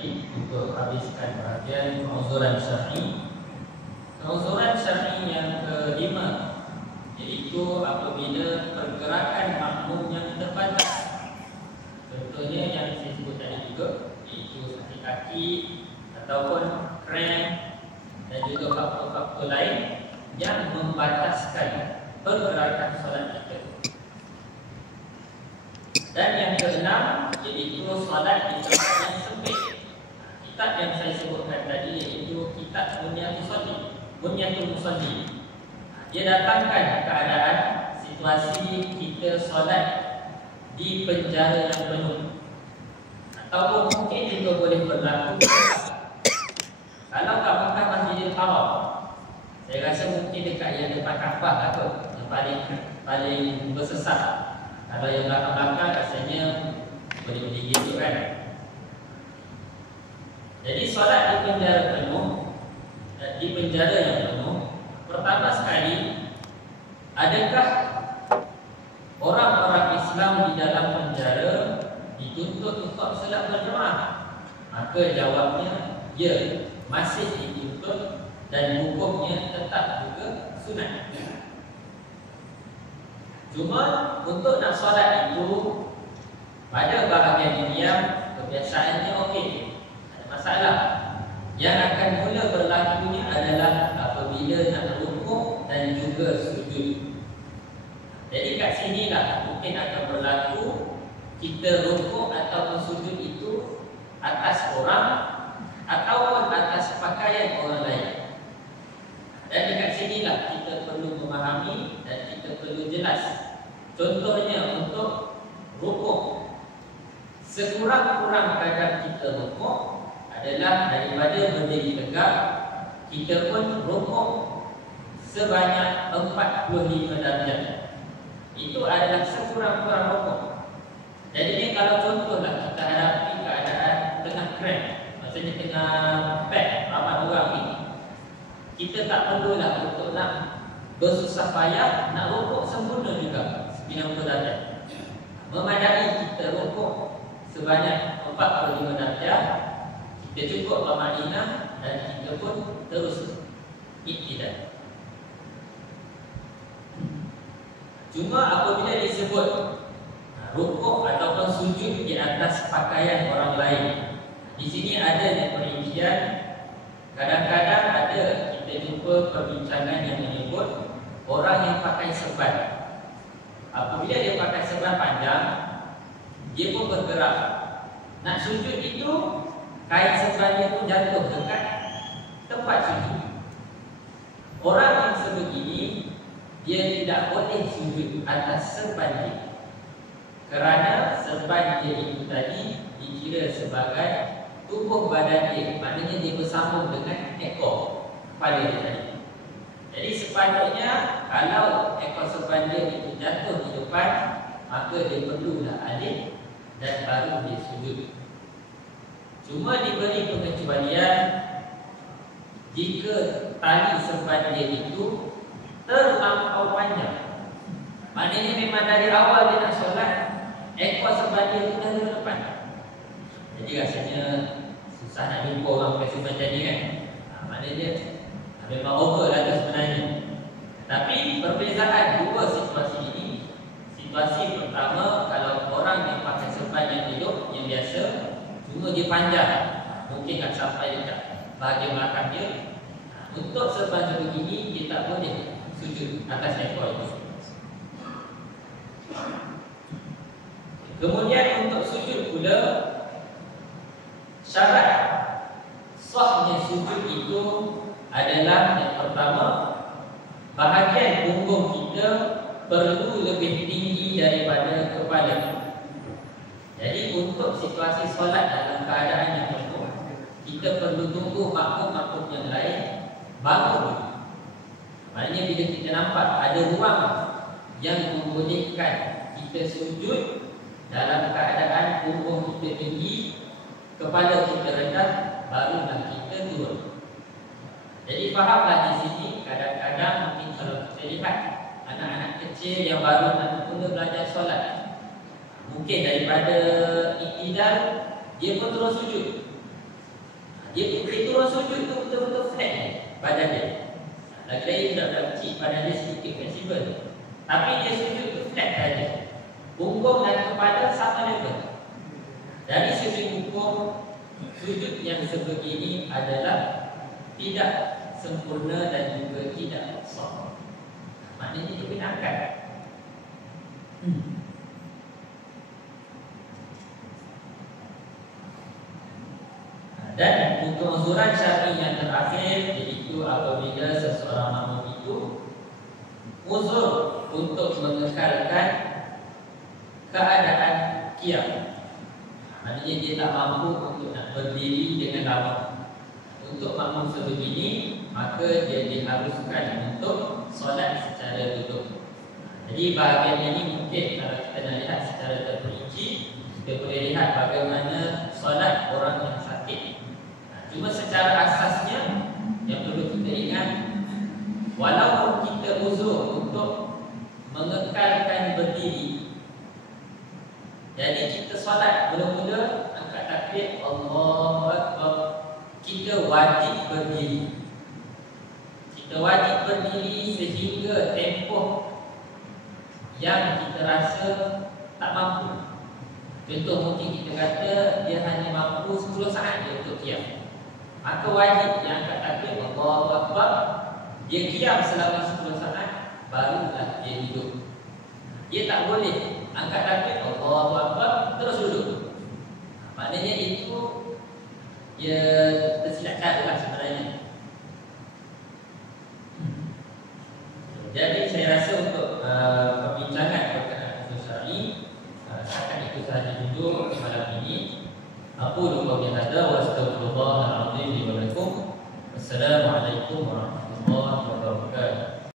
Baik, untuk habiskan bahagian penguzuran syar'i. Penguzuran syar'i yang kelima, iaitu apabila pergerakan makmum yang terbatas. Contohnya yang saya sebut tadi juga, iaitu sakit kaki ataupun cramp dan juga faktor-faktor lain yang membataskan pergerakan solat kita. Dan yang keenam, iaitu solat di tempat yang sempit. Kitab yang saya sebutkan tadi iaitu kitab Bunyatul Musalli. Dia datangkan keadaan situasi kita solat di penjara yang penuh, ataupun mungkin juga boleh berlaku kalau kat Makkah Masjidil Haram. Saya rasa mungkin dekat yang depan Kaabah lah kot, yang paling bersesak. Kalau yang belakang-belakang rasanya boleh gitu kan. Jadi solat di penjara penuh, di penjara yang penuh, pertama sekali, adakah orang-orang Islam di dalam penjara dituntut untuk solat berjemaah? Maka jawabnya, ya, masih dituntut dan hukumnya tetap juga sunat. Cuma untuk nak solat itu, pada bahagian dunia kebiasaannya okey, tak ada masalah. Yang akan mula berlakunya adalah apabila nak rukuk dan juga sujud. Jadi kat sinilah mungkin akan berlaku kita rukuk ataupun sujud itu atas orang ataupun atas pakaian orang lain. Dan dekat sinilah kita perlu memahami dan kita perlu jelas. Contohnya untuk rukuk, sekurang-kurang kadar kita rukuk adalah daripada berdiri tegak, kita pun rukuk sebanyak 45 darjah. Itu adalah sekurang-kurang rukuk. Jadi kalau contohlah kita hadapi keadaan tengah cramp, maksudnya tengah pack ramai orang ni, kita tak perlulah untuk nak bersusah payah nak rukuk sempurna juga 90 darjah. Memadai kita rukuk sebanyak 45 darjah, kita cukup bermakna dan kita pun terus iktidal. Cuma apabila disebut rukuk ataupun sujud di atas pakaian orang lain, di sini ada perincian. Kadang-kadang ada kita jumpa perbincangan yang menyebut orang yang pakai serban. Apabila dia pakai serban panjang, dia pun bergerak. Nak sujud itu, kain serban dia pun jatuh dekat tempat sujud. Orang yang sebegini, dia tidak boleh sujud atas serban dia, kerana serban dia itu tadi dikira sebagai tubuh badan dia, maknanya dia bersambung dengan ekor kepala dia tadi. Jadi sepatutnya kalau ekor serban dia itu jatuh di depan, maka dia perlulah alih dan baru dia sujud. Cuma diberi pengecualian jika tali serban dia itu terlampau panjang. Maknanya memang dari awal dia nak solat, ekor serban dia itu dah di depan. Jadi rasanya susah nak jumpa orang pakai serban tadi kan. Maknanya memang over lah tu sebenarnya. Tapi perbezaan dua situasi ini, situasi pertama, kalau orang yang pakai serban yang hidup, yang biasa, cuma dia panjang, mungkin nak sampai dekat bahagian belakang dia. Untuk serban sebegini, dia tak boleh sujud atas ekor itu. Kemudian untuk sujud pula, syarat sahnya sujud itu adalah yang pertama, bahagian punggung kita perlu lebih tinggi daripada kepala. Jadi untuk situasi solat dalam keadaan yang penuh, kita perlu tunggu makmum-makmum yang lain baru. Maknanya bila kita nampak ada ruang yang membolehkan kita sujud dalam keadaan punggung kita tinggi, kepala kita rendah, barulah kita turun. Jadi fahamlah di sini, kadang-kadang mungkin kalau kita lihat anak-anak kecil yang baru nak mula belajar solat, mungkin daripada iktidal dia pun terus sujud. Dia turun sujud tu betul-betul flat badan dia. Lagi-lagi budak-budak kecil badan dia sedikit fleksibel, tapi dia sujud tu flat saja. Punggung dan kepala sama juga. Dari segi hukum, sujud yang sebegini adalah tidak sempurna dan juga tidak sah. Maknanya dibenarkan. Dan keuzuran syar'i yang terakhir, iaitu apabila seseorang makmum itu uzur untuk mengekalkan keadaan qiyam. Maknanya dia tak mampu untuk nak berdiri dengan lama. Untuk makmum sebegini, maka dia diharuskan untuk solat secara duduk. Jadi bahagian ini mungkin kalau kita nak lihat secara terperinci, kita boleh lihat bagaimana solat orang yang sakit. Cuma secara asasnya yang perlu kita ingat, walaupun kita uzur untuk mengekalkan berdiri, jadi kita solat mula-mula angkat takbir Allahu Akbar, kita wajib berdiri. Kita wajib berdiri sehingga tempoh yang kita rasa tak mampu. Contoh mungkin kita kata dia hanya mampu 10 saat je untuk qiyam, maka wajib yang angkat takbir Allahu Akbar, dia qiyam selama 10 saat, barulah dia duduk. Dia tak boleh angkat takbir Allahu Akbar terus duduk. Maknanya itu dia tersilap cara lah sebenarnya. Jadi saya rasa untuk perbincangan berkenaan usul syar'i akan itu sahaja dulu malam ini. Aku lupa biasa wa astaghfirullahaladzim li wa lakum. Wassalamualaikum warahmatullahi wabarakatuh.